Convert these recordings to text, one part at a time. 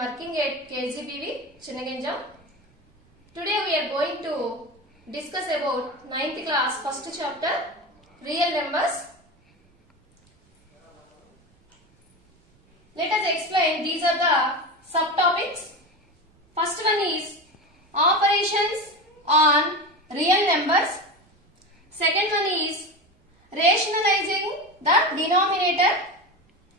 working at KGBV Chinnaginja. Today we are going to discuss about 9th class first chapter real numbers. Let us explain, these are the subtopics. First one is operations on real numbers. Second one is rationalizing the denominator.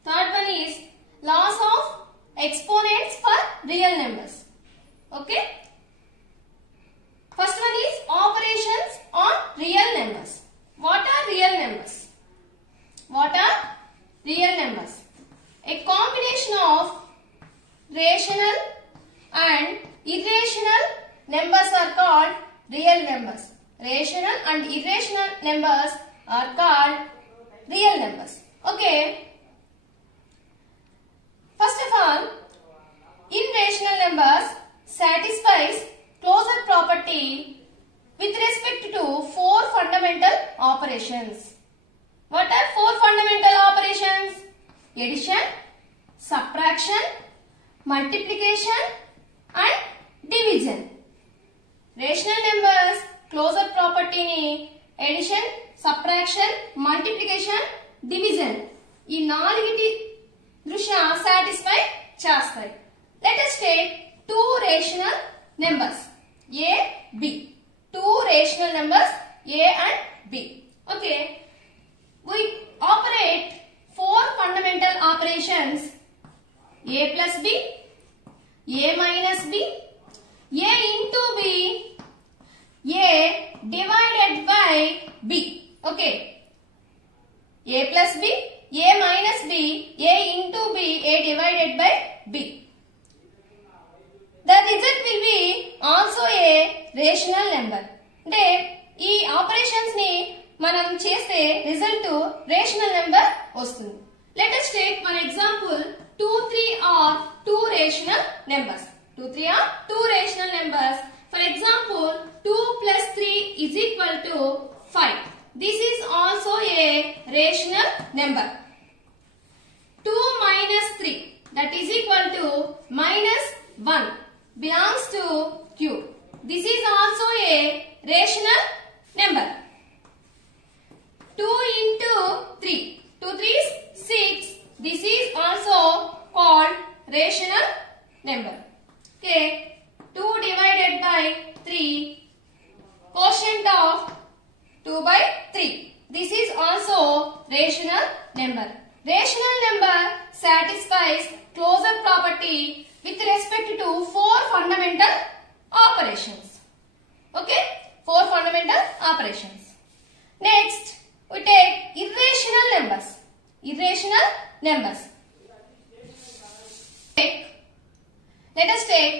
Third one is laws of exponents for real numbers. Okay. First one is operations on real numbers. What are real numbers? What are real numbers? A combination of rational and irrational numbers are called real numbers. Rational and irrational numbers are called real numbers. Okay. First of all, irrational numbers satisfies closure property with respect to four fundamental operations. What are four fundamental operations? Addition, subtraction, multiplication and division. Rational numbers closure property ni addition, subtraction, multiplication, division ఈ నాలుగిటి దృష్ట్యా satisfy చేస్తాయి. Let us take two rational numbers a, b. Two rational numbers a and b. Okay. We operate four fundamental operations: a plus b, a minus b, a into b, a divided by b. Okay. A plus b, a minus b, a into b, a divided by b. The result will be also a rational number. అంటే ఈ operations ని మనం చేస్తే result rational number వస్తుంది. Let us take one example. 2, 3 are two rational numbers. 2, 3 are two rational numbers. For example, 2 plus 3 is equal to 5. This is also a rational number. 2 minus 3, that is equal to minus 1, belongs to Q. This is also a rational number. 2 into 3, 2 3 is 6. This is also called rational number. Okay, 2 divided by 3, quotient of 2 by 3. This is also rational number. Rational number satisfies closure property with respect to four fundamental operations. Okay, four fundamental operations. Next, we take irrational numbers. Irrational numbers. Let us take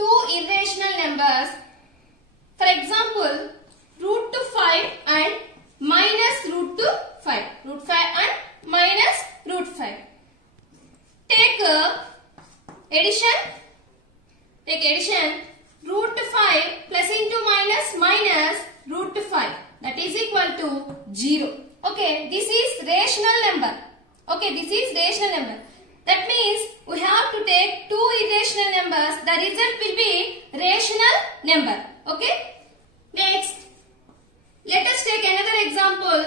two irrational numbers. For example, root to 5 and minus root to 5. Root 5 and minus root 5. Take addition. Take addition. Root 5 plus into minus minus root 5. That is equal to 0. Okay, this is rational number. Okay, this is rational number. That means we have to take two irrational numbers. The result will be rational number. Okay. Next, let us take another example.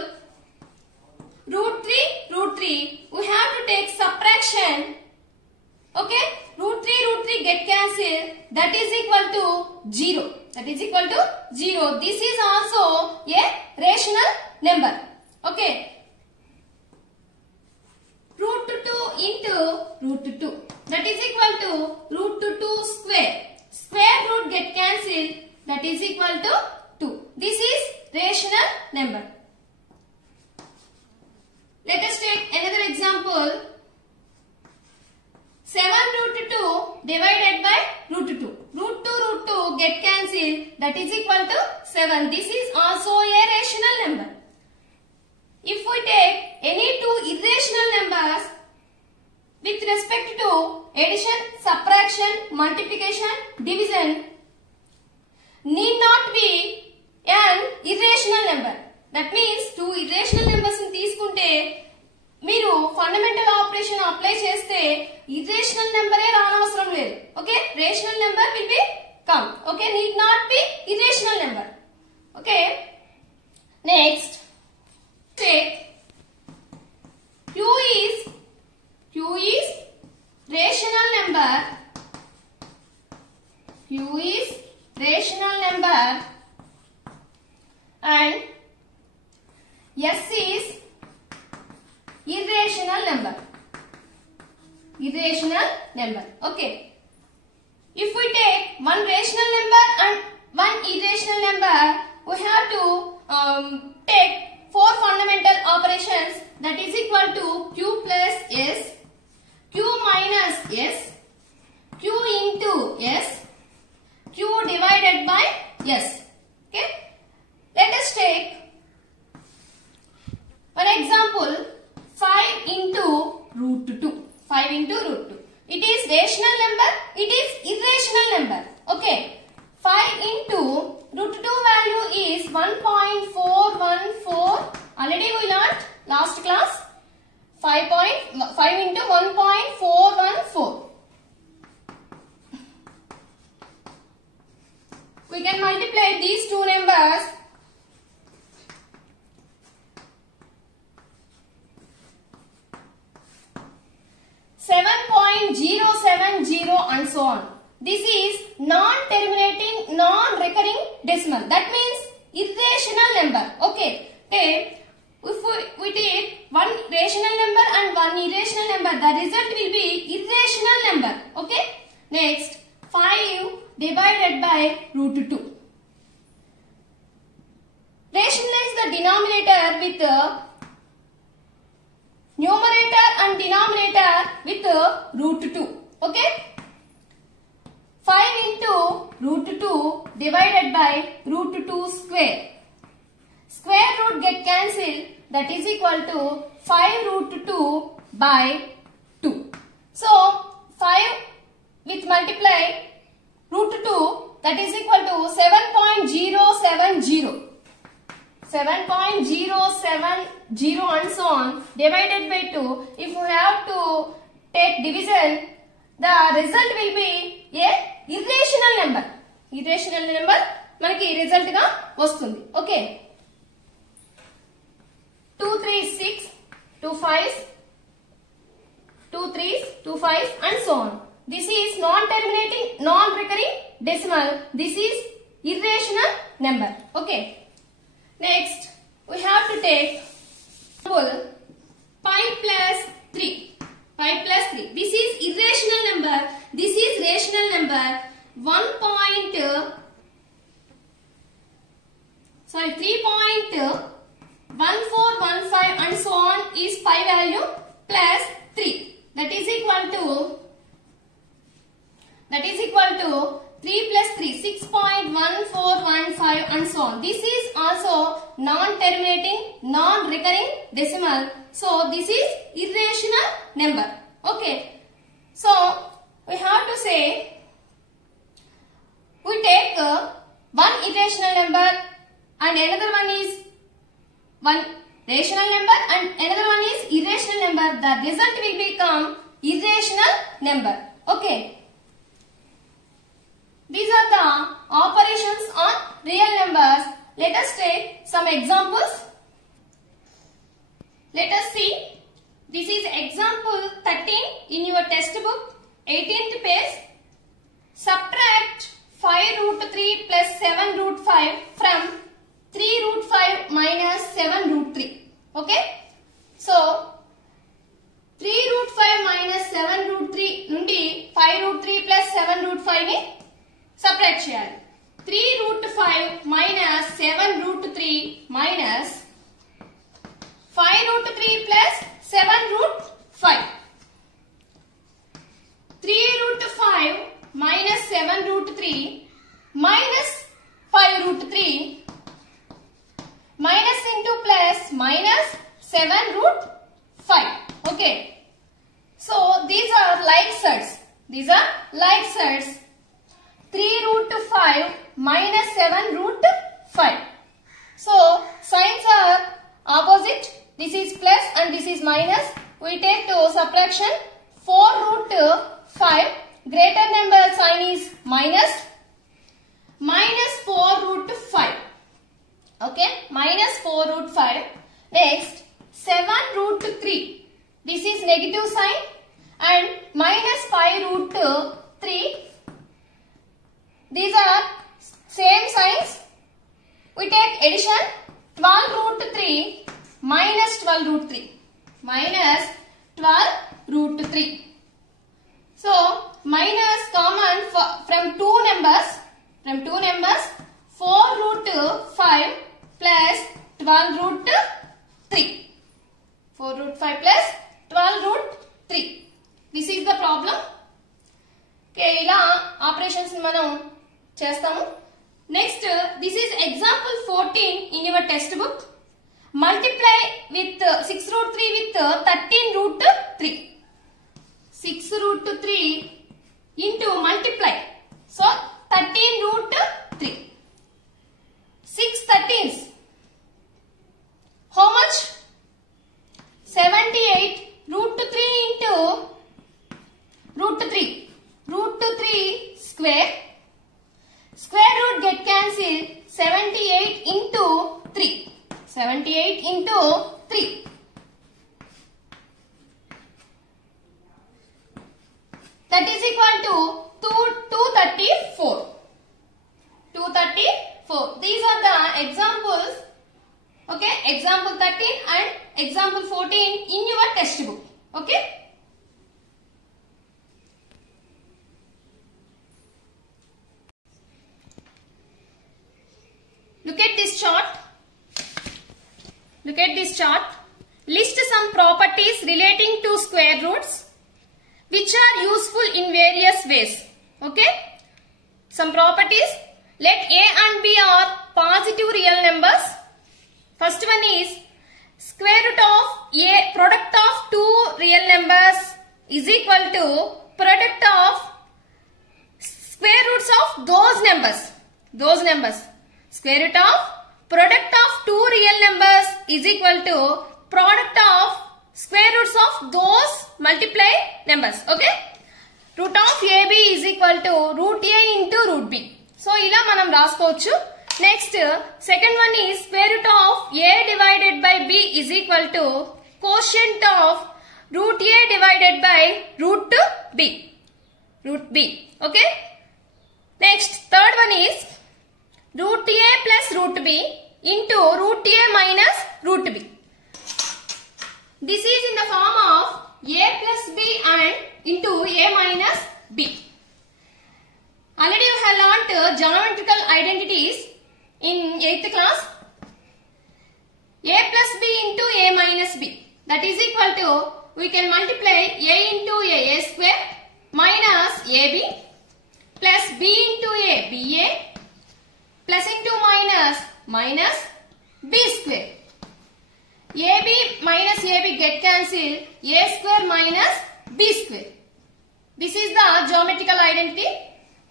Root 3. We have to take subtraction. Okay. Root 3 get cancelled. That is equal to 0. That is equal to 0. This is also a rational number. Okay. Root 2 into root 2. That is equal to root 2 square. Square root get cancelled. That is equal to 2. This is rational number. Let us take another example. 7 root 2 divided by root 2. Root 2 get cancelled. That is equal to 7. This is also a rational number. If we take any two irrational numbers with respect to addition, subtraction, multiplication, division, need not be an irrational number. That means two irrational numbers ni తీసుకుంటే మీరు fundamental operation apply చేస్తే irrational నెంబరే రానవసరం లేదు. rational number will be come. Okay, need not be irrational number. Okay. Next, take Q is rational number. Q is rational number and S is irrational number. Irrational number. Okay. If we take one rational number and one irrational number, we have to take four fundamental operations, that is equal to Q plus S, Q minus S, Q into S, Q divided by S. Okay. Let us take one example, 5 into root 2. 5 into root 2. It is rational number, it is irrational number. Okay. 5 into root 2 value is 1.414. Already we learnt last class. 5 into 1.414. We can multiply these two numbers. 7.070 and so on. This is non-terminating, non-recurring decimal. That means irrational number. Okay. If we take one rational number and one irrational number, the result will be irrational number. Okay. Next, 5 divided by root 2. Rationalize the denominator with numerator and denominator with root 2. Okay. 5 into root 2 divided by root 2 square. Square root get cancelled, that is equal to 5 root 2 by 2. So 5 with multiply root 2, that is equal to 7.070. 7.070 and so on divided by 2. If we have to take division, the result will be a irrational number. Irrational number manaki result ga vastundi. Okay. 2 3 6, 2 5, 2 3, 2 5 and so on. This is non-terminating, non-recurring decimal. This is irrational number. Okay. Next, we have to take 5 plus 3. 5 plus 3. This is irrational number. This is rational number. 3.1415 and so on is pi value plus 3. That is equal to 3 plus 3, 6.1415 and so on. This is also non-terminating, non-recurring decimal. So this is irrational number. Okay. So we have to say, we take one irrational number and another one is one rational number and another one is irrational number. The result will become irrational number. Okay. These are the operations on real numbers. Let us take some examples. Let us see. This is example 13 in your textbook, 18th page. Subtract 5 root 3 plus 7 root 5 from 3 root 5 minus 7 root 3. Okay. So, 3 root 5 minus 7 root 3 nundi 5 root 3 plus 7 root 5 ni subtract cheyali. 3 root 5 minus 7 root 3 minus 5 root 3 plus 7 root 5. 3 root 5 minus 7 root 3 minus 5 root 3 minus into plus minus 7 root 5. Okay. So these are like sets. These are like sets. 3 root 5 minus 7 root 5. So signs are opposite. This is plus and this is minus. We take to subtraction 4 root 5. greater number sign is minus 4 root 5. Okay, minus 4 root 5. Next, 7 root 3. This is negative sign, and minus 5 root 3. These are same signs. We take addition. 12 root 3 minus 12 root 3. Minus 12 root 3. So, minus common from two numbers. From two numbers, 4 root 5 plus 12 root 3. 4 root 5 plus 12 root 3. This is the problem. Okay, ila operations manam chestamu. Next, this is example 14 in your textbook. Multiply with 6 root 3 with 13 root 3. 6 root 3 into multiply. So, 13 root 3. 6 13s. How much? 78 root 3 into root 3. Root 3 square. Square root get cancelled. 78 into 3. 78 into 3. That is equal to 234. 234. These are the examples. Okay, example 13 and example 14 in your textbook. Okay. Look at this chart. Look at this chart. List some properties relating to square roots which are useful in various ways. Okay. Some properties. Let A and B are positive real numbers. First one is square root of A, product of two real numbers is equal to product of square roots of those numbers. Those numbers. Square root of product of two real numbers is equal to product of square roots of those multiply numbers. Okay. Root of AB is equal to root A into root B. So, ila manam raskochu. Next, second one is square root of A divided by B is equal to quotient of root A divided by root B. Root B. Okay. Next, third one is root A plus root B into root A minus root B. This is in the form of A plus B and into A minus B. Already you have learnt geometrical identities in 8th class. A plus B into A minus B. That is equal to, we can multiply A into A square minus AB plus B into A BA plus into minus B square. AB minus AB get cancelled. A square minus B square. This is the geometrical identity.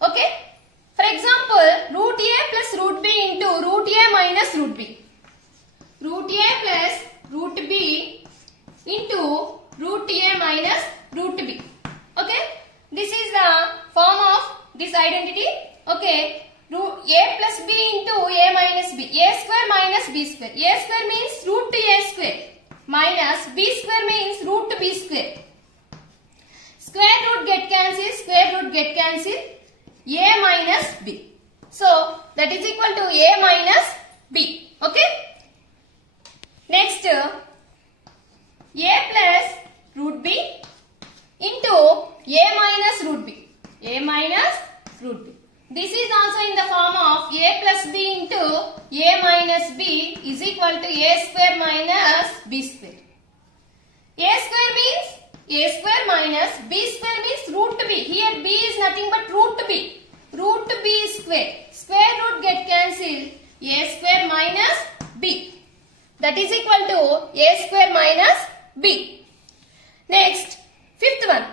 Okay. For example, root A plus root B into root A minus root B. Root A plus root B into root A minus root B. Okay. This is the form of this identity. Okay. Root A plus B into A minus B. A square minus B square. A square means root A square. Minus B square means root B square. Square root get cancelled. Square root get cancelled. A minus B. So, that is equal to A minus B. Okay. Next, A plus root B into A minus root B. A minus root B. This is also in the form of A plus B into A minus B is equal to A square minus B square. A square means A square minus B square means root B. Here B is nothing but root B. Root B square. Square root get cancelled. A square minus B. That is equal to A square minus B. Next, fifth one.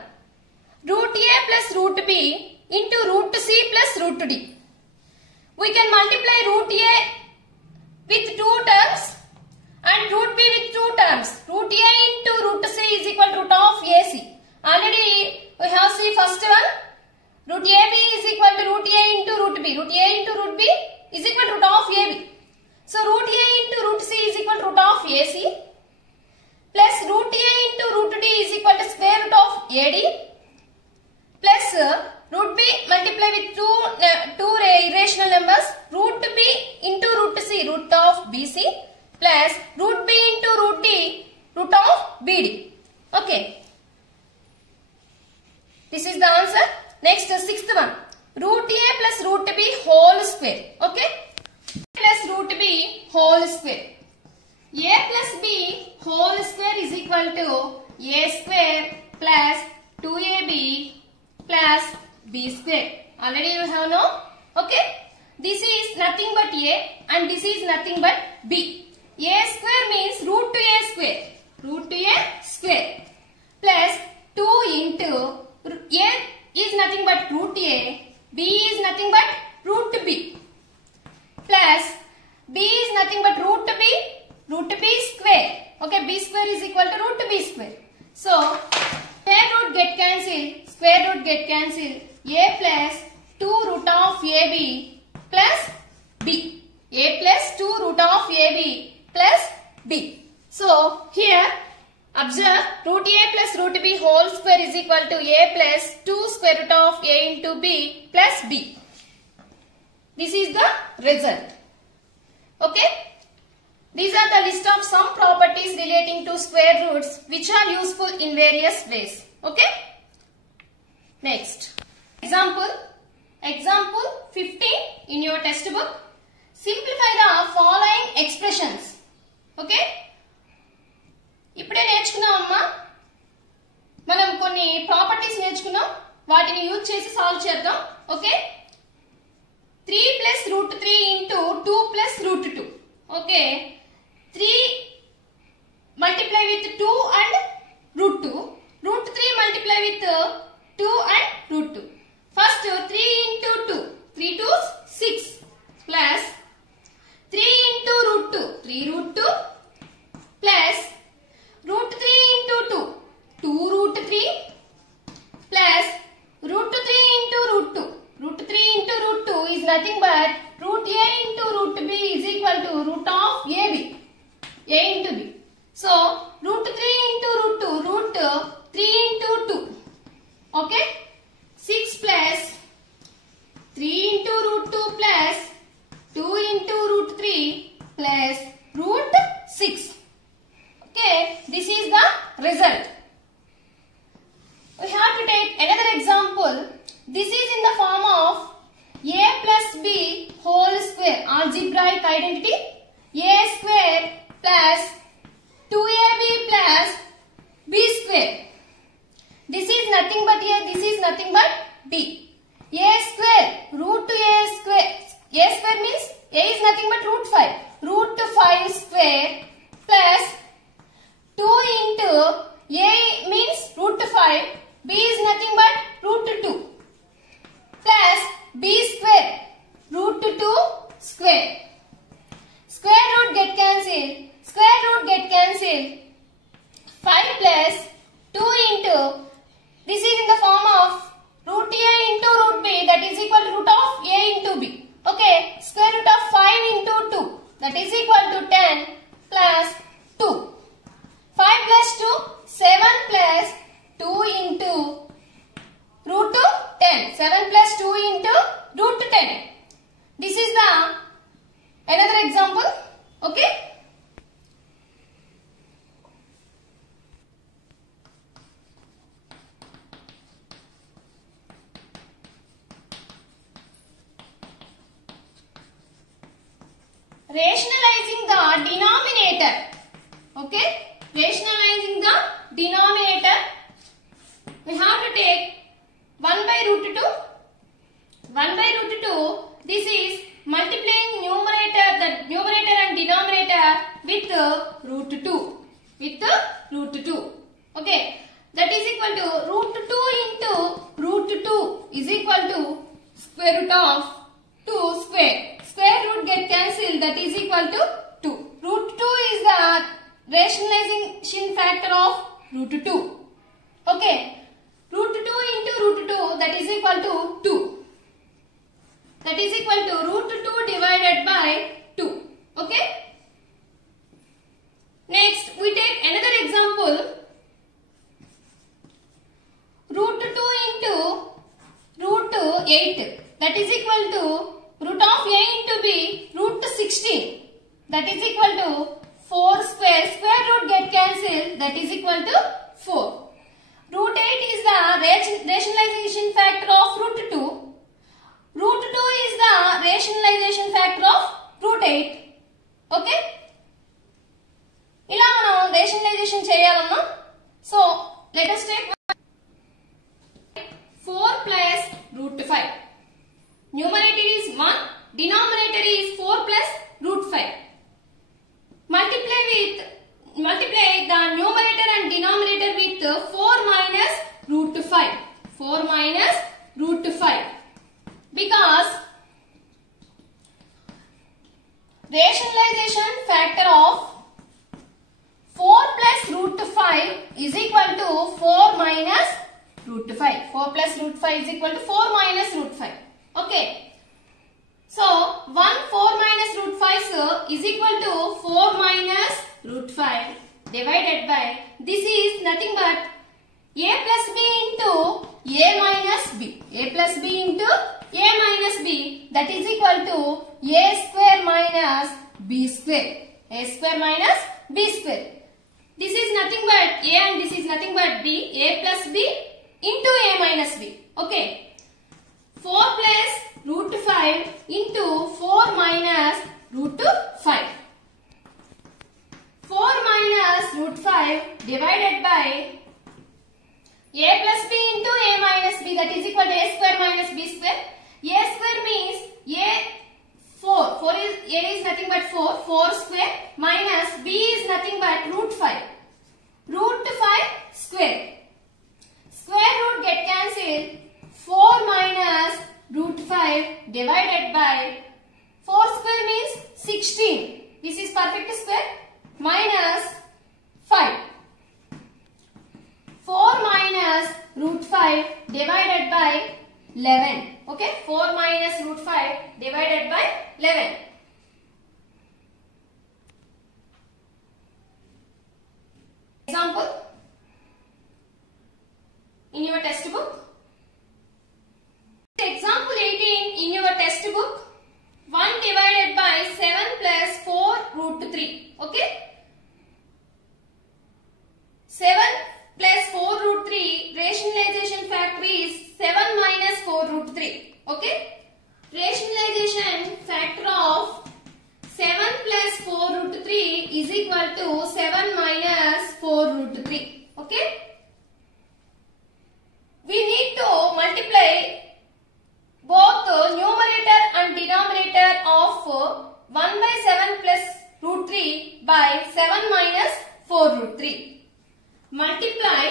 Root A plus root B into root C plus root D. We can multiply root A with two terms and root B with two terms. Root A into root C is equal to root of AC. Already we have seen first one. root AB is equal to root A into root B. Root A into root B is equal to root of AB. So root A into root C is equal to root of AC plus root A into root D is equal to square root of AD plus root B multiply with two irrational numbers, root B into root C, root of BC plus root B into root D, root of BD. Okay. This is the answer. Next, sixth one. Root A plus root B whole square. Okay. Plus root B whole square. A plus B whole square is equal to A square plus 2AB plus B square. Already you have known. Okay. This is nothing but A and this is nothing but B. A square means root to A square. Root to A square plus 2 into A is nothing but root A, B is nothing but root B plus B is nothing but root B square. Okay, B square is equal to root B square. So, square root get cancelled, square root get cancelled. A plus 2 root of AB plus B. A plus 2 root of AB plus B. So, here observe root A plus root B whole square is equal to A plus 2 square root of A into B plus B. This is the result. Okay. These are the list of some properties relating to square roots which are useful in various ways. Okay. Next. Example 15 in your textbook. Simplify the following expressions. Okay. ఇప్పుడే నేర్చుకున్నాం అమ్మా, మనం కొన్ని properties నేర్చుకున్నాం, వాటిని use చేసి solve చేద్దాం. Okay. 3 plus root 3 into 2 plus root 2. Okay. 3 multiply with 2 and root 2. Root 3 multiply with 2 and root 2. First 3 into 2. 3 2s 6 plus 3 into root 2. 3 root 2 plus root 3 into 2, 2 root 3 plus root 3 into root 2. Root 3 into root 2 is nothing but root A into root B is equal to root of AB. A into B. So, root 3 into root 2, root 3 into 2. Okay. 6 plus 3 into root 2 plus 2 into root 3 plus root 6. Okay, this is the result. We have to take another example. This is in the form of A plus B whole square, algebraic identity. A square plus 2AB plus B square. This is nothing but A, this is nothing but B. A square, root to A square. A square means A is nothing but root 5. Root 5 square plus 2 into A means root 5, B is nothing but root 2 plus B square, root 2 square. Square root get cancelled, square root get cancelled. 5 plus 2 into, this is in the form of root A into root B, that is equal to root of A into B. Okay, square root of 5 into 2, that is equal to 10 plus 2. 5 plus 2, 7 plus 2 into root 10. 7 plus 2 into root 10. This is the another example. Okay. Rationalizing the denominator. Okay. Rationalizing the denominator, we have to take 1 by root 2. 1 by root 2, this is multiplying numerator, the numerator and denominator with root 2. With root 2. Okay. That is equal to root 2 into root 2 is equal to square root of 2 square. Square root get cancelled, that is equal to 2. Root 2 is the rationalization factor of root 2. Okay. Root 2 into root 2, that is equal to 2. That is equal to root 2 divided by 2. Okay. Next, we take another example. Root 2 into root 8. That is equal to root of a into b, root 16. That is equal to 4 square. Square root get cancelled. That is equal to 4. Root 8 is the rationalization factor of root 2. Root 2 is the rationalization factor of root 8. Okay? ఇలా మనం rationalization చేయాలన్నా. So, let us take 4 plus root 5. Numerator is 1, denominator is 4 plus root 5. Multiply the numerator and denominator with 4 minus root 5. 4 minus root 5. Because rationalization factor of 4 plus root 5 is equal to 4 minus root 5. 4 plus root 5 is equal to 4 minus root 5. Okay. So, 4 minus root 5 is equal to 4 minus root 5 divided by, this is nothing but a plus b into a minus b. A plus b into a minus b, that is equal to a square minus b square. A square minus b square. This is nothing but a and this is nothing but b. A plus b into a minus b. Okay. 4 plus root 5 into 4 minus root 5. 4 minus root 5 divided by a plus b into a minus b, that is equal to a square minus b square. A square means a 4. 4 is, a is nothing but 4. 4 square minus b is nothing but root 5. Root 5 square. Square root get cancelled. 4 minus root 5 divided by 4 square means 16. This is perfect square minus 5. 4 minus root 5 divided by 11. Okay, 4 minus root 5 divided by 11. Example in your textbook. Example 18 in your textbook. 1 divided by 7 plus 4 root 3. Okay. 7 plus 4 root 3, rationalization factor is 7 minus 4 root 3. Okay. Rationalization factor of 7 plus 4 root 3 is equal to 7 minus 4 root 3. Okay. We need to multiply both numerator and denominator of 1 by 7 plus root 3 by 7 minus 4 root 3. Multiply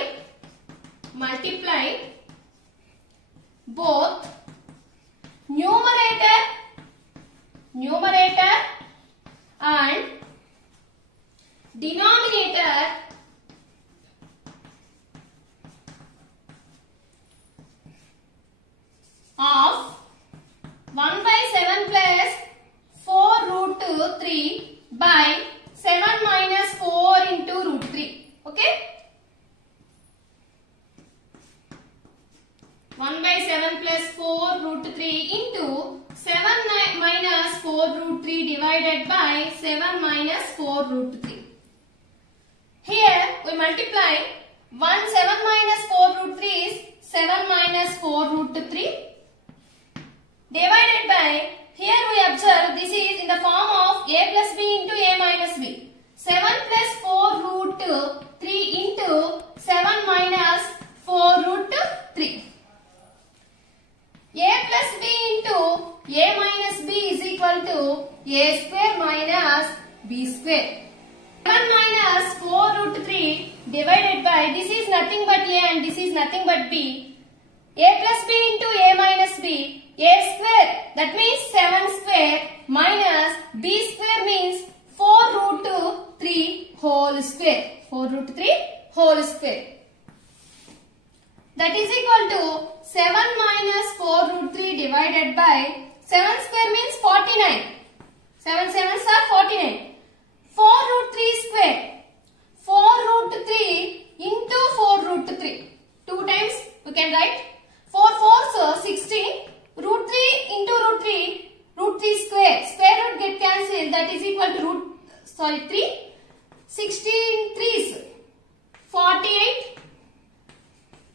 both numerator and denominator of 1 by 7 plus 4 root 3 by 7 minus 4 into root 3. Okay. 1 by 7 plus 4 root 3 into 7 minus 4 root 3 divided by 7 minus 4 root 3. Here we multiply 7 minus 4 root 3 is 7 minus 4 root 3 divided by, here we observe this is in the form of a plus b into a minus b. 7 plus 4 root 3 into 7 minus 4 root 3. A plus b into a minus b is equal to a square minus b square. 7 minus 4 root 3 divided by, this is nothing but a and this is nothing but b. A plus b into a minus b. A square, that means 7 square minus b square means 4 root 3 whole square. 4 root 3 whole square. That is equal to divided by 7 square means 49. 7 sevens are 49. 4 root 3 square. 4 root 3 into 4 root 3. 2 times we can write. 4 fours 16. Root 3 into root 3 square. Square root get cancelled. That is equal to 3. 16 threes 48.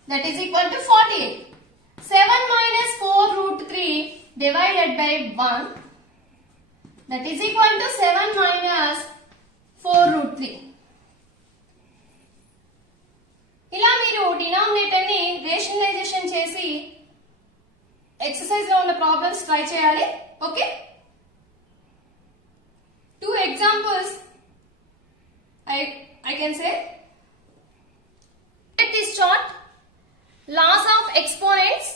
That is equal to 48. 7 minus 4 root 3 divided by 1. That is equal to 7 minus 4 root 3. ఇలా మీరు denominator ని rationalization చేసి exercise లో ఉన్న problems try చేయాలి. Okay, 2 examples I can say. Take this chart. Laws of exponents.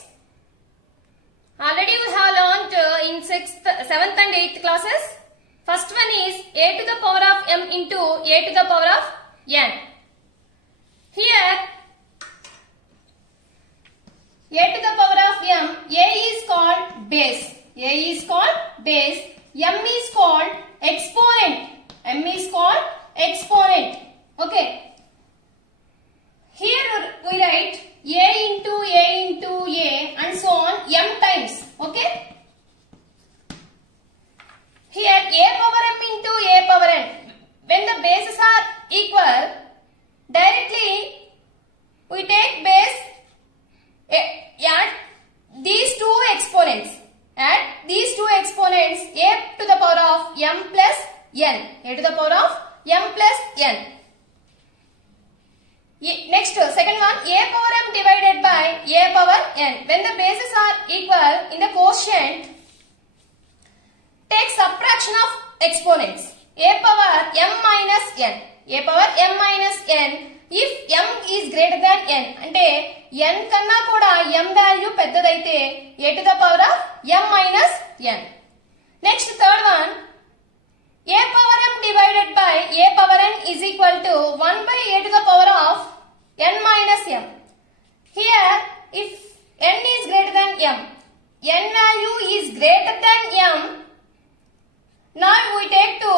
Already we have learned in 6th, 7th and 8th classes. First one is a to the power of m into a to the power of n. Here a to the power of m, a is called base. A is called base. M is called exponent. M is called exponent. Okay. Here we write a into a and so on m times. Okay. Here a power m into a power n. When the bases are equal, directly we take base at these two exponents. At these two exponents, a to the power of m plus n. A to the power of m plus n. Next, second one, a power m divided by a power n. When the bases are equal in the quotient, take subtraction of exponents. A power m minus n. A power m minus n. If m is greater than n, అంటే n కన్నా కూడా m value పెద్దదైతే a to the power of m minus n. Next, third one, a power m divided by a power n is equal to 1 by a to the power of n minus m. Here, if n is greater than m, n value is greater than m, now we take to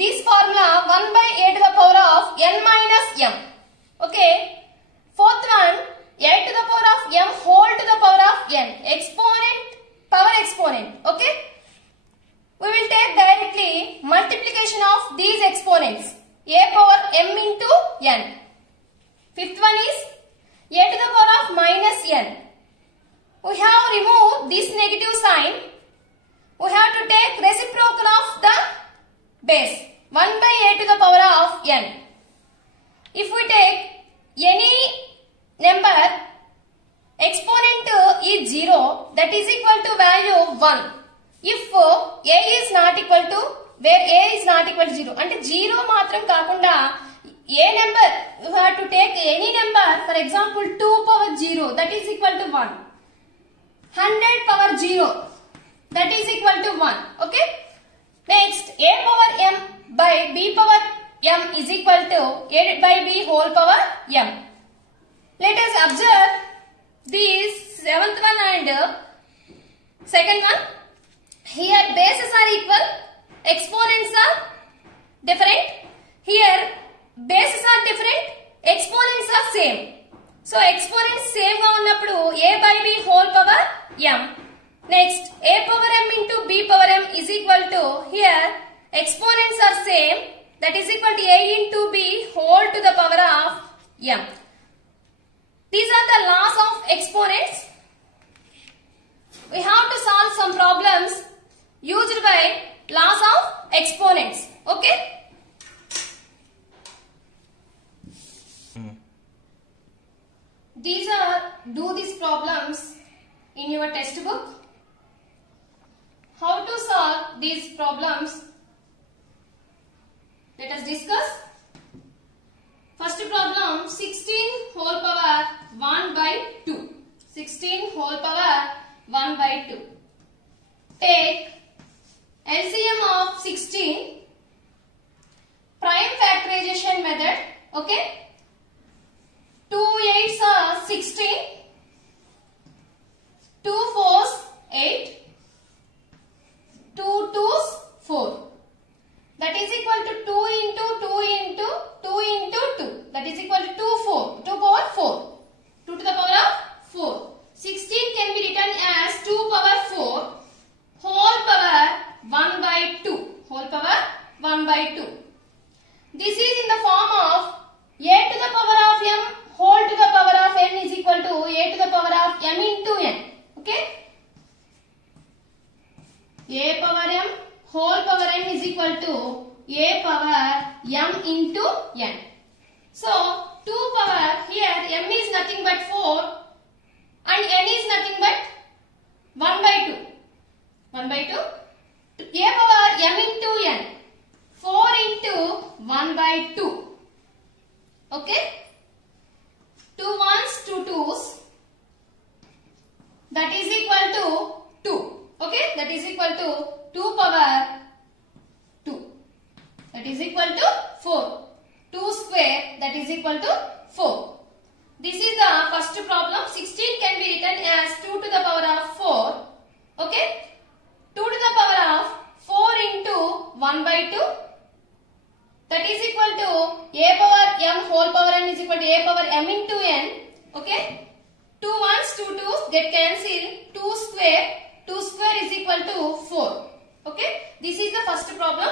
this formula 1 by a to the power of n minus m. Okay. Fourth one, a to the power of m whole to the power of n. Exponent, power exponent. Okay. We will take directly multiplication of these exponents. A power m into n. Fifth one is a to the power of minus n. We have removed this negative sign. We have to take reciprocal of the base. 1 by a to the power of n. If we take any number, exponent is 0, that is equal to value 1. If a is not equal to, where a is not equal to 0, అంటే 0 మాత్రం కాకుండా a number, you have to take any number, for example 2 power 0, that is equal to 1. 100 power 0, that is equal to 1. Okay. Next, a power m by b power m is equal to a by b whole power m. Let us observe these 7th one and second one. Here bases are equal, exponents are different. Here bases are different, exponents are same. So exponents same ga unnappudu a by b whole power m. Next, a power m into b power m is equal to, here exponents are same, that is equal to a into b whole to the power of m. These are the laws of exponents. We have to solve some problems used by laws of exponents. Okay. These are, do these problems in your textbook. How to solve these problems? Let us discuss. First problem, 16 whole power 1 by 2. 16 whole power 1 by 2. Take LCM of 16. Prime factorization method. Okay. 2 8s are 16. 2 4s 8, 2 2s 4. That is equal to 2 into 2 into 2 into 2. That is equal to 2 power 4. 2 to the power of 4. 16 can be written as 2 power 4 whole power 1 by 2. Whole power 1 by 2. This is in the form of a to the power of m whole to the power of n is equal to a to the power of m into n. Okay? A power m whole power n is equal to a power m into n. So 2 power, here m is nothing but 4 and n is nothing but 1 by 2. 1 by 2. A power m into n. 4 into 1 by 2. Okay? 2 ones, 2 twos. That is equal to 2. Okay? That is equal to 2 power 2. That is equal to 4. 2 square, that is equal to 4. This is the first problem. 16 can be written as 2 to the power of 4. Okay? 2 to the power of 4 into 1 by 2. That is equal to a power m whole power n is equal to a power m into n. Okay? 2 ones, 2 twos get cancelled. 2 square. 2 square is equal to 4. Okay? This is the first problem.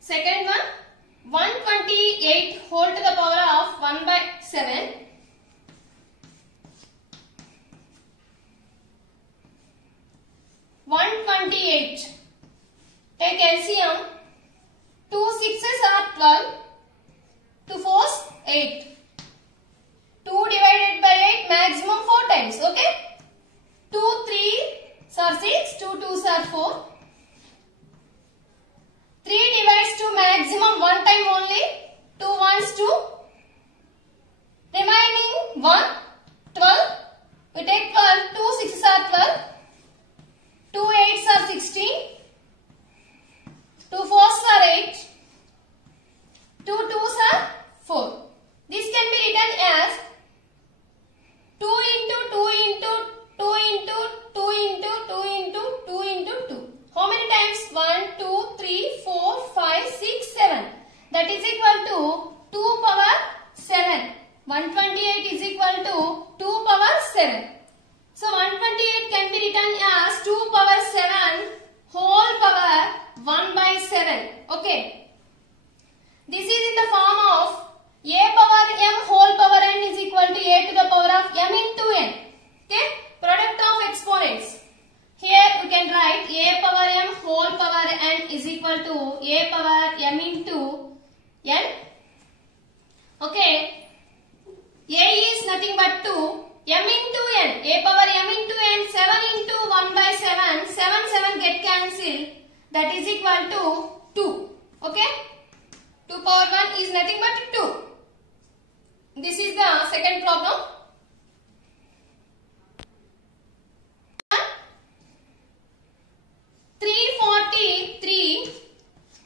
Second one. 128 whole to the power of 1 by 7. Take LCM. 2 6s are 12. 2 4s 8. 2 divided by 8 maximum 4 times. Okay? 2 3s are 6. 2 2s are 4. 3 divides to maximum 1 time only. 2 ones 2. Remaining 1. 12. We take 12. 2 6s are 12. 2 8s are 16. 2 4s are 8. 2 2s are 4. This can be written as 2 into 2 into 2 into 2 into 2 into 2 into 2. How many times? 1, 2, 3, 4, 5, 6, 7. That is equal to 2 power 7. 128 is equal to 2 power 7. So 128 can be written as 2 power 7 whole power 1 by 7. Okay. This is in the form of a power m whole power n is equal to a to the power of m into n. Okay. Product of exponents. Here we can write a power m whole power n is equal to a power m into n. Okay. A is nothing but 2. M into n. A power m into n. 7 into 1 by 7. 7 7 get cancelled. That is equal to 2. Okay. 2 power 1 is nothing but 2. This is the second problem. 343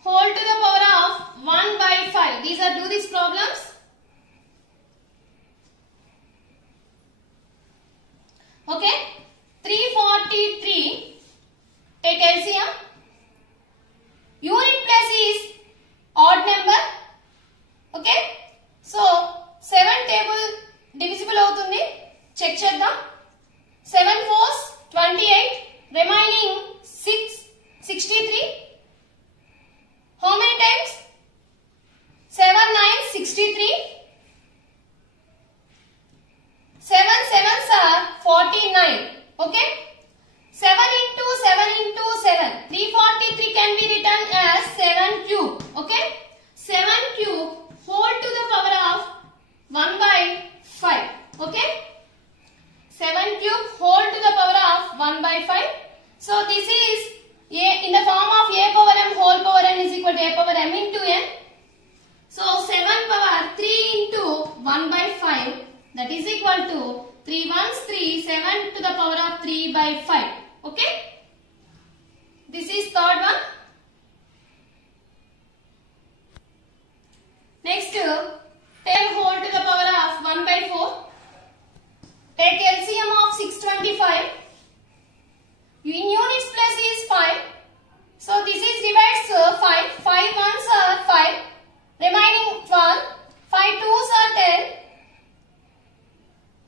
whole to the power of 1 by 5. These are do these problems. Okay. 343. Take LCM. Unit place is odd number. Okay. So 7 table divisible అవుతుంది. Check చేద్దాం. 7 4s 28. Remaining 6 63. How many times? 7 9 63. 7 7s are 49. Okay. 7 into 7 into 7. 343 can be written as 7 cube. Okay. 7 cube whole to the power of 1 by 5. Okay. 7 cube whole to the power of 1 by 5. So this is in the form of a power m whole power n is equal to a power m into n. So 7 power 3 into 1 by 5, that is equal to 3 ones 3, 7 to the power of 3 by 5. Okay. This is third one. Next, 10 whole to the power of 1 by 4. Take LCM of 625. In units place is 5. So this is divides 5. 5 ones are 5. Remaining 12. 5 twos are 10.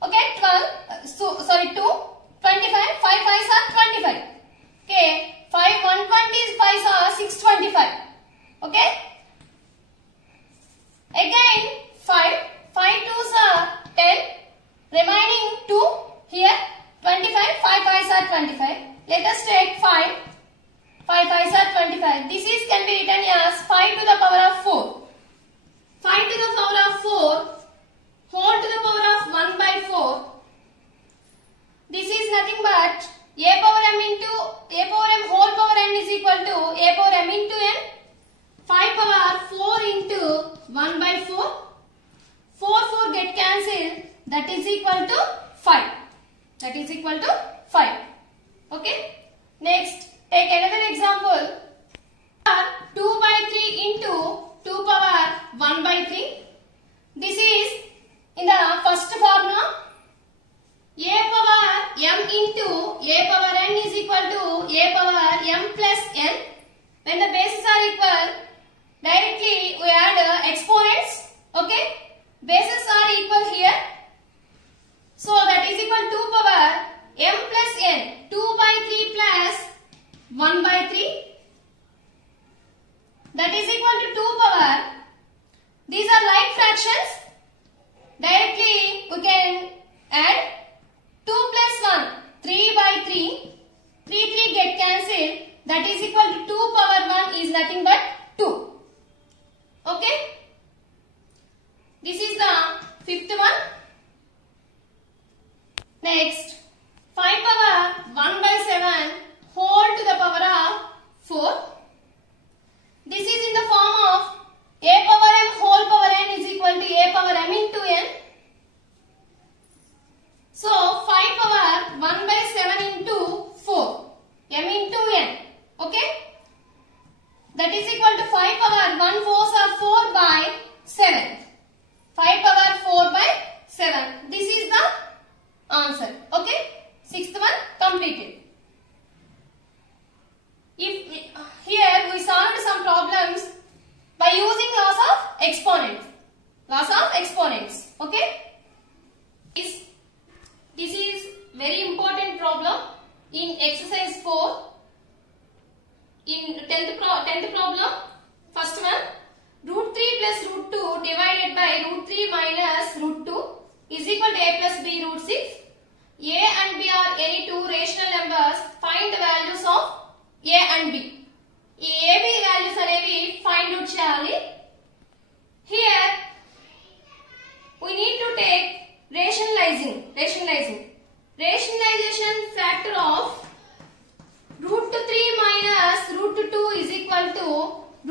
Okay, 12. 2. 25. 5 5s are 25. Okay, 5 125s are 625. Okay. Again 5. 5 twos are 10. Remaining 2 here. 25. 5 5s are 25. Let us take 5. 5 5s are 25. This is can be written as 5 to the power of 4. 5 to the power of 4 whole to the power of 1 by 4. This is nothing but a power m into a power m whole power n is equal to a power m into n. 5 power 4 into 1 by 4. 4 get cancelled. That is equal to 5. That is equal to 5. Okay. Next, take another example. 2 by 3 into 2 power 1 by 3. This is in the first formula. A power m into a power n is equal to a power m plus n. When the bases are equal, directly we add exponents. Okay. Bases are equal here. So that is equal to 2 power m plus n. 2 by 3 plus 1 by 3. That is equal to 2 power. These are like fractions. Directly we can add 2 plus 1. 3 by 3. 3 get cancelled. That is equal to 2 power 1 is nothing but 2. Okay. This is the fifth one. Next, 5 power 1 by 7 whole to the power of 4. This is in the form of a power m whole power n is equal to a power m into n. So 5 power 1 by 7 into 4 m into n. Okay. That is equal to 5 power 1 4s are 4 by 7. 5 power 4 by 7. This is the answer. Okay. Sixth one completed. Here we solved some problems by using laws of exponents. Laws of exponents. Okay. This is very important problem in exercise 4. In 10th problem, first one, root 3 plus root 2 divided by root 3 minus root 2 is equal to a plus b root 6. A and b are any two rational numbers. Find the values of a and b. A b values అనేవి find out చేయాలి. Here we need to take rationalization factor of root 3 minus root 2 is equal to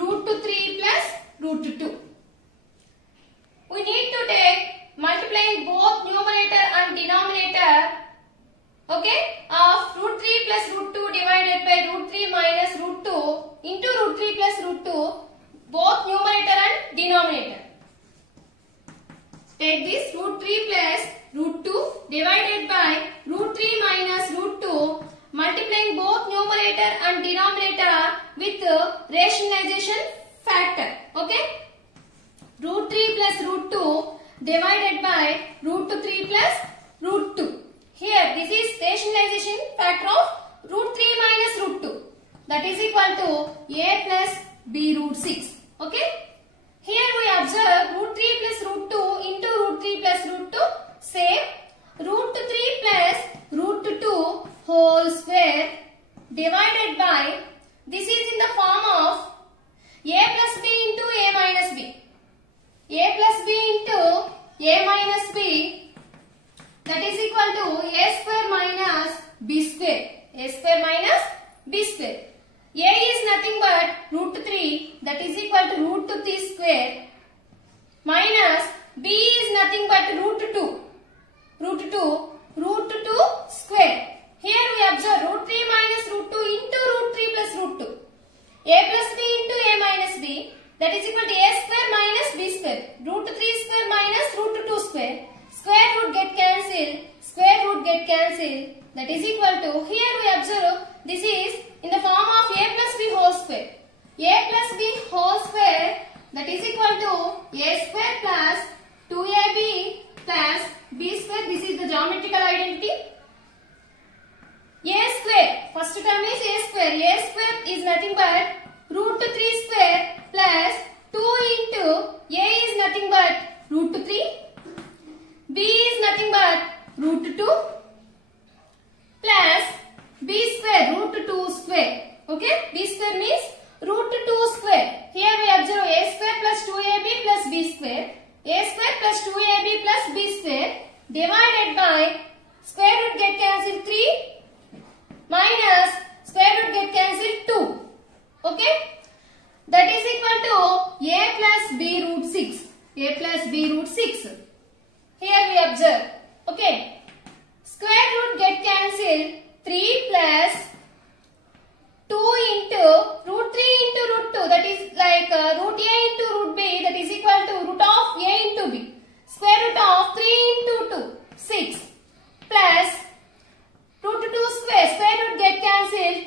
root 3 plus root 2. We need to take multiplying both numerator and denominator, okay, of root 3 plus root 2 divided by root 3 minus root 2 into root 3 plus root 2, both numerator and denominator. Take this root 3 plus root 2 divided by root 3 minus root 2, multiplying both numerator and denominator with rationalization factor. Okay. Root 3 plus root 2 divided by root 3 plus root 2. Here this is rationalization factor of root 3 minus root 2. That is equal to a plus b root 6. Okay. Here we observe root 3 plus root 2 into root 3 plus root 2. Same. Root 3 plus root 2 whole square divided by, this is in the form of a plus b into a minus b. A plus b into a minus b, that is equal to a square minus b square. A square minus b square. A is nothing but root 3, that is equal to root 3 square, minus b is nothing but root 2. Root 2 square. Here we observe root 3 minus root 2 into root 3 plus root 2. A plus b into a minus b, that is equal to a square minus b square. Root 3 square minus root 2 square. Square root get cancelled. Square cancelled. That is equal to, here we observe this is in the form of a plus b whole square. A plus b whole square, that is equal to a square plus 2ab plus b square. This is the geometrical identity. A square, first term is a square. A square is nothing but root 3 square plus 2 into a is nothing but root 3. B is nothing but root 2 plus b square root 2 square. Okay, b square means root 2 square. Here we observe a square plus 2ab plus b square. A square plus 2ab plus b square divided by square root get cancelled 3 minus square root get cancelled 2. Okay, that is equal to a plus b root 6. A plus b root 6. Here we observe. Okay, square root get cancelled 3 plus 2 into root 3 into root 2, that is like root a into root b, that is equal to root of a into b. Square root of 3 into 2, 6 plus root 2 square, square root get cancelled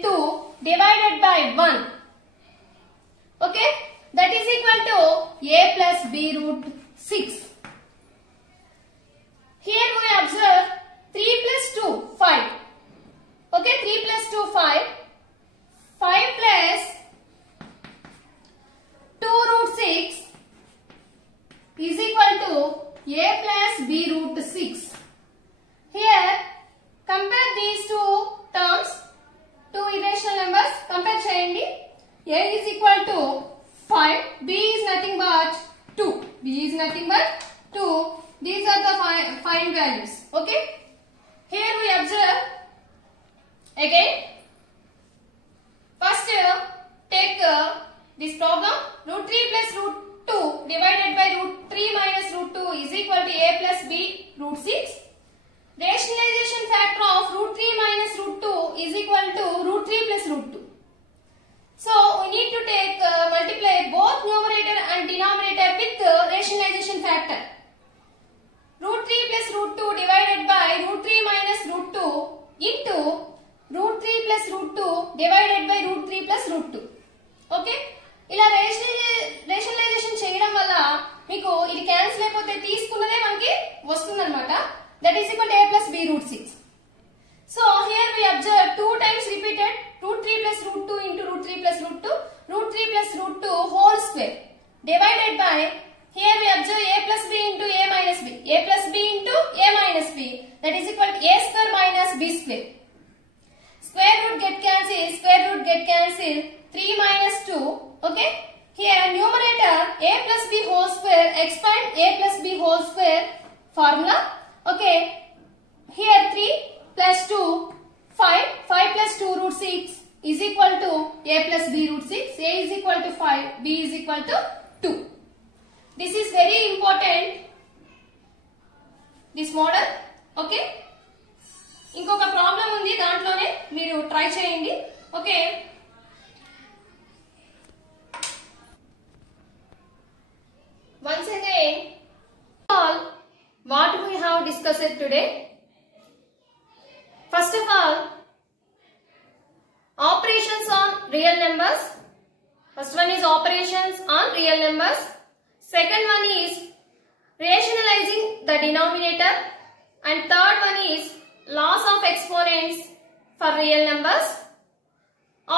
2 divided by 1. Okay, that is equal to a plus b root 6. Here we observe 3 plus 2, 5. Okay, 3 plus 2, 5. 5 plus 2 root 6 is equal to a plus b root 6. Here, compare these two terms, two irrational numbers, compare cheyandi. A is equal to 5, b is nothing but 2. B is nothing but 2. These are the find values. Okay. Here we observe again. First, take this problem. Root 3 plus root 2 divided by root 3 minus root 2 is equal to a plus b root 6. Rationalization factor of root 3 minus root 2 is equal to root 3 plus root 2. So, we need to take multiply both numerator and denominator with rationalization factor. Root 3 plus root 2 divided by root 3 minus root 2 into root 3 plus root 2 divided by root 3 plus root 2. Okay? ఇలా rationalization చేయడం వల్ల మీకు ఇది cancel అయిపోతే తీసుకున్నదే మనకి వస్తుందన్నమాట. That is equal to a plus b root 6. So here we observe 2 times repeated root 3 plus root 2 into root 3 plus root 2, root 3 plus root 2 whole square divided by, here we observe a plus b into a minus b, a plus b into a minus b, that is equal to a square minus b square. Square root get cancelled, square root get cancelled, 3 minus 2. Okay, here numerator a plus b whole square, expand a plus b whole square formula. Okay, here 3 plus 2, 5, 5 plus 2 root 6 is equal to a plus b root 6, a is equal to 5, b is equal to 2. This is very important, this model. Okay, ఇంకొక problem ఉంది, దాంట్లోనే మీరు try చేయండి. Okay, once again, all what we have discussed today. First of all, operations on real numbers. First one is operations on real numbers. Second one is rationalizing the denominator. And third one is loss of exponents for real numbers.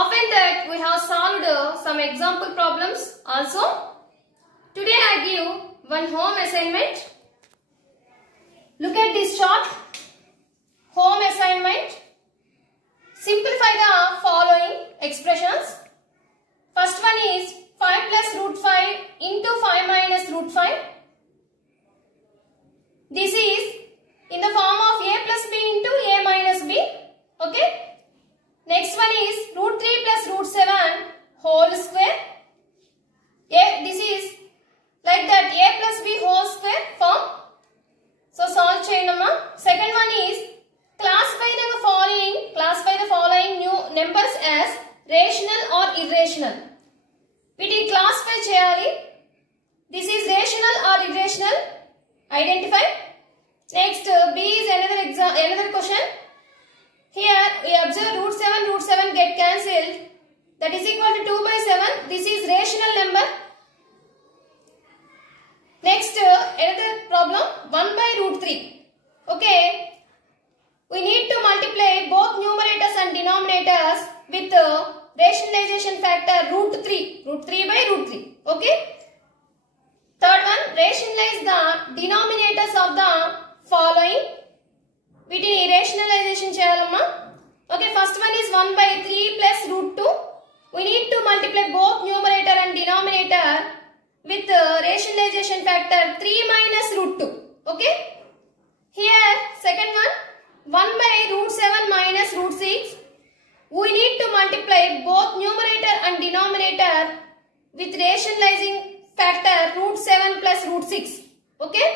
Often that we have solved some example problems also. Today I give one home assignment. Look at this chart. Home assignment. Simplify the following expressions. First one is 5 plus root 5 into 5 minus root 5. This is in the form of a plus b into a minus b. Okay. Next one is root 3 plus root 7 whole square. This is like that, a plus b whole square form. So solve cheyamma. Second one is classify the following new numbers as rational or irrational. వీటిని classify చేయాలి. This is rational or irrational. Identify. Next, B is another question. Here we observe root 7 get cancelled. That is equal to 2 by 7. This is rational number. Next, another problem, 1 by root 3. Okay. We need to multiply both numerators and denominators with rationalization factor root 3. Root 3 by root 3. Okay. Third one, rationalize the denominators of the following. వీటిని rationalization చేయాలమ్మా. Okay, first one is 1 by 3 plus root 2. We need to multiply both numerator and denominator with rationalization factor 3 minus root 2. Okay. Here, second one, 1 by root 7 minus root 6. We need to multiply both numerator and denominator with rationalizing factor root 7 plus root 6. Okay.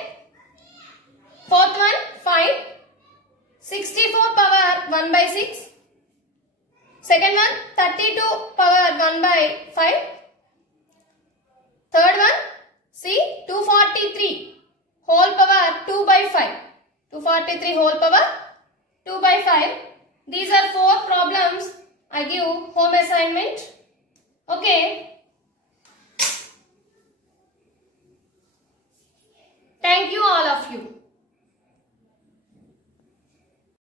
Fourth one, 5. 64 power 1 by 6. Second one, 32 power 1 by 5. Third one, see, 243 whole power 2 by 5. 243 whole power 2 by 5. These are 4 problems. I give home assignment. Okay.